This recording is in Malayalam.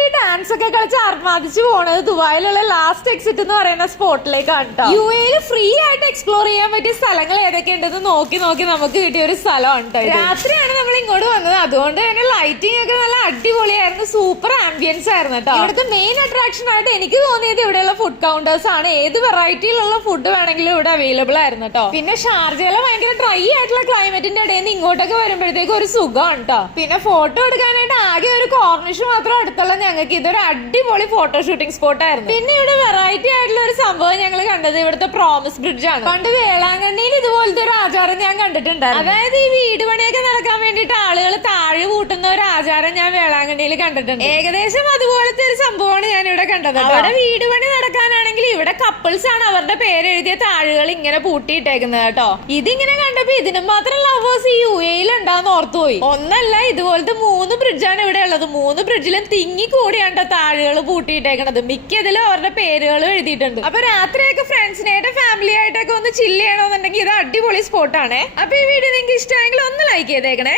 ഈ ഡാൻസ് ഒക്കെ കളിച്ച് ആർമാദിച്ചു പോണത് ദുബായിലുള്ള ലാസ്റ്റ് എക്സിറ്റ് എന്ന് പറയുന്ന സ്പോട്ടിലേക്കാണ് കേട്ടോ. യു എയിൽ ഫ്രീ ആയിട്ട് എക്സ്പ്ലോർ ചെയ്യാൻ പറ്റിയ സ്ഥലങ്ങൾ ഏതൊക്കെ ഉണ്ടെന്ന് നോക്കി നമുക്ക് കിട്ടിയ ഒരു സ്ഥലമാണ് കേട്ടോ. രാത്രിയാണ് നമ്മൾ ഇങ്ങോട്ട് വന്നത്, അതുകൊണ്ട് തന്നെ ലൈറ്റിംഗ് ഒക്കെ നല്ല അടിപൊളിയായിരുന്നു. സൂപ്പർ ആംബിയൻസ് ആയിരുന്നു കേട്ടോ. ഇവിടുത്തെ മെയിൻ അട്രാക്ഷൻ ആയിട്ട് എനിക്ക് തോന്നിയത് ഇവിടെയുള്ള ഫുഡ് കൗണ്ടേഴ്സ് ആണ്. ഏത് വെറൈറ്റിയിലുള്ള ഫുഡ് വേണമെങ്കിലും ഇവിടെ അവൈലബിൾ ആയിരുന്നു കേട്ടോ. പിന്നെ ഷാർജയിലെ ഭയങ്കര ഡ്രൈ ആയിട്ടുള്ള ക്ലൈമറ്റിന്റെ ഇടയിൽ നിന്ന് ഇങ്ങോട്ടൊക്കെ വരുമ്പോഴത്തേക്ക് ഒരു സുഖമാണ് കേട്ടോ. പിന്നെ ഫോട്ടോ എടുക്കാനായിട്ട് ആകെ ഒരു കോർണിഷ് മാത്രം അടുത്തുള്ള ഞങ്ങൾക്ക് ഇതൊരു അടിപൊളി ഫോട്ടോ ഷൂട്ടിംഗ് സ്പോട്ട് ആയിരുന്നു. പിന്നെ ഇവിടെ വെറൈറ്റി ആയിട്ടുള്ള ഒരു സംഭവം ഞങ്ങൾ കണ്ടത് ഇവിടുത്തെ പ്രോമിസ് ബ്രിഡ്ജ് ആണ്. പണ്ട് വേളാങ്കണ്ണിയിൽ ഇതുപോലത്തെ ഒരു ആചാരം ഞാൻ കണ്ടിട്ടുണ്ടായിരുന്നു. അതായത് ഈ വീട് പണിയൊക്കെ നടക്കാൻ വേണ്ടിയിട്ട് ആളുകൾ താഴെ കൂട്ടുന്ന ഒരു ആചാരം ഞാൻ വേളാങ്കണ്ണിയിൽ കണ്ടിട്ടുണ്ട്. ഏകദേശം അതുപോലത്തെ ഒരു സംഭവമാണ് ഞാൻ ഇവിടെ കണ്ടത്. അവിടെ വീട് പണി നടക്കാനാണെങ്കിൽ ഇവിടെ കപ്പിൾസ് ആണ് അവരുടെ പേരെഴുതിയ താഴുകൾ ഇങ്ങനെ പൂട്ടിയിട്ടേക്കുന്നത് കേട്ടോ. ഇതിങ്ങനെ കണ്ടപ്പോ ഇതിനും മാത്രം ലവേഴ്സ് ഈ യു എയിൽ ഉണ്ടാന്ന് ഓർത്തുപോയി. ഒന്നല്ല, ഇതുപോലത്തെ 3 ബ്രിഡ്ജാണ് ഇവിടെ ഉള്ളത്. 3 ബ്രിഡ്ജിലും തിങ്ങി കൂടിയാണ് താഴുകൾ പൂട്ടിയിട്ടേക്കണത്. മിക്കതിലും അവരുടെ പേരുകളും എഴുതിയിട്ടുണ്ട്. അപ്പൊ രാത്രിയൊക്കെ ഫ്രണ്ട്സിനായിട്ട് ഫാമിലി ആയിട്ടൊക്കെ ഒന്ന് ചില്ല് ചെയ്യണമെന്നുണ്ടെങ്കിൽ ഇത് അടിപൊളി സ്പോട്ടാണ്. അപ്പൊ ഈ വീഡിയോ നിങ്ങൾക്ക് ഇഷ്ടമായെങ്കിൽ ഒന്ന് ലൈക്ക് ചെയ്തേക്കണേ.